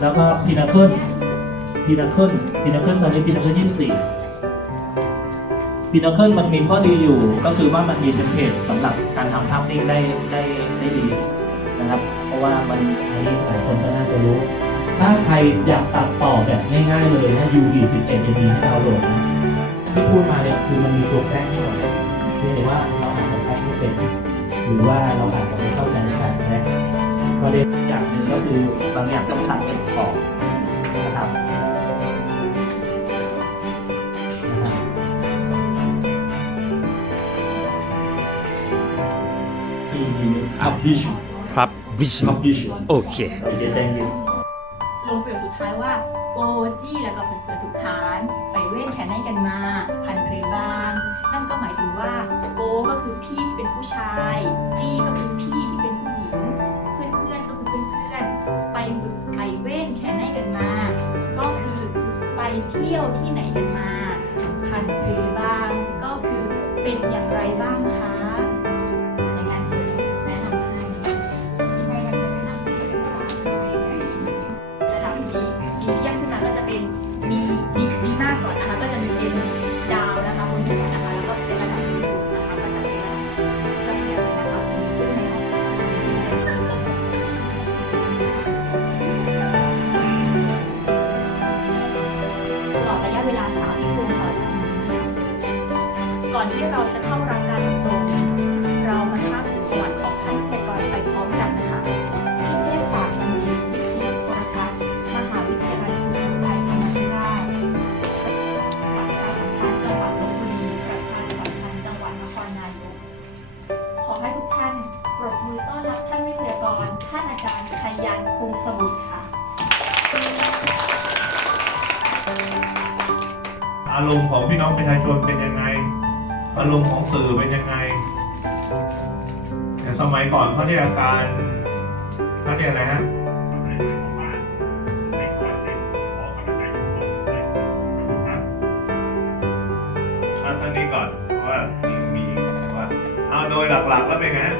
แล้วก็พีนาเคิลพีนาเคิลพีนาเคิลตอนนี้พีนาเคิลยี่สิบสี่พีนาเคิลมันมีข้อดีอยู่ ก็คือว่ามันมีเทมเพลตสำหรับการทำภาพนิ่งได้ได้ได้ดีนะครับ เพราะว่ามันอันนี้หลายคนก็น่าจะรู้ ถ้าใครอยากตัดต่อแบบง่ายๆเลยนะ UV 11จะมีให้ดาวน์โหลดนะที่พูดมาเนี่ยคือมันมีตัวแกล้งให้เราเพียงแต่ว่าเราอาจจะแกล้งไม่เป็นหรือว่าเราอาจจะไม่เข้าใจในการแกล้ง ประเด็นอย่างหนึ่งก็คือบางอย่างต้องตัดเป็นขอบนะครับนะครับที่มีอัพดิชครับวิชอัพดิชโอเคโอเค thank you ลงประโยคสุดท้ายว่าโกจี้แล้วก็เป็นเปิดทุกฐาน ไปเว้นแขนให้กันมา พันเพลบาง นั่นก็หมายถึงว่า โกก็คือพี่ที่เป็นผู้ชาย จี้ก็คือพี่ที่ ที่ไหนกันมาพันเพลบาง ก็คือเป็นอย่างไรบ้างคะ เราจะเข้ารับการอบรมเรามาทราบถึงประวัติของท่านวิทยากรไปพร้อมกันนะคะนิเทศศาสตร์บัณฑิตวิทยานะคะมหาวิทยาลัยสุโขทัยธรรมราชประชาสัมพันธ์จังหวัดลบบุรีประชาสัมพันธ์จังหวัดนครนายกขอให้ทุกท่านปรบมือต้อนรับท่านวิทยากรท่านอาจารย์ชัยยันคงสมุทรค่ะอารมณ์ของพี่น้องประชาชนเป็นยังไง อารมณ์ของสื่อเป็นยังไงอย่างสมัยก่อนเขาเรียกการเขาเรียกอะไรฮะอาท่านนี้ก่อนว่ามีมีว่าเอาโดยหลักๆแล้วเป็นไงฮะ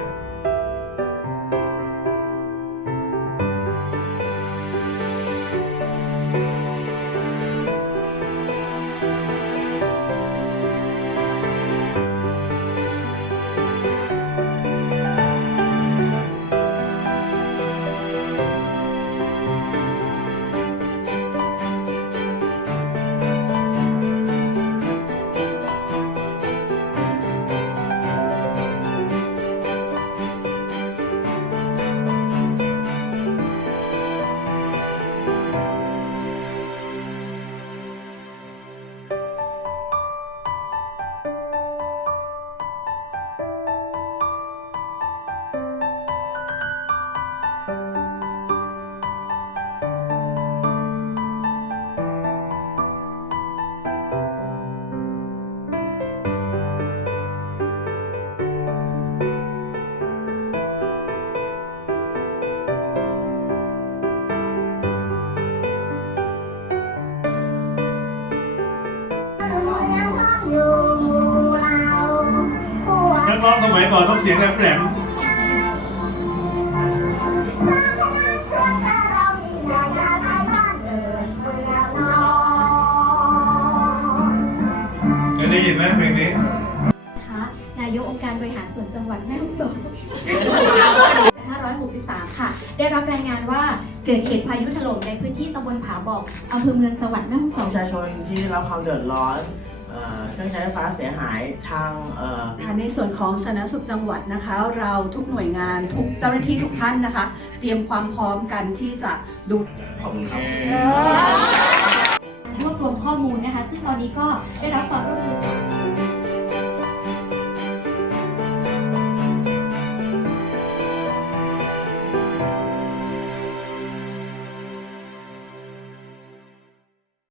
ร้องสมัยก่อนต้องเสียงแหลมๆเคยได้ยินไหมเพลงนี้ นะคะนายกองค์การบริหารส่วนจังหวัดแม่ฮ่องสอน563 ค่ะ ได้รับรายงานว่าเกิดเหตุพายุถล่มในพื้นที่ตำบลผาบอกอำเภอเมืองจังหวัดแม่ฮ่องสปอนระชาชนที่ได้รับความเดือดร้อน เอ่อเครื่องใช้ไฟฟ้าเสียหายทางเอ่อ ค่ะในส่วนของสาธารณสุขจังหวัดนะคะ เราทุกหน่วยงานทุกเจ้าหน้าที่ทุกท่านนะคะ เตรียมความพร้อมกันที่จะดู ขอบคุณครับ รวบรวมข้อมูลนะคะ ซึ่งตอนนี้ก็ได้รับความร่วมมือจาก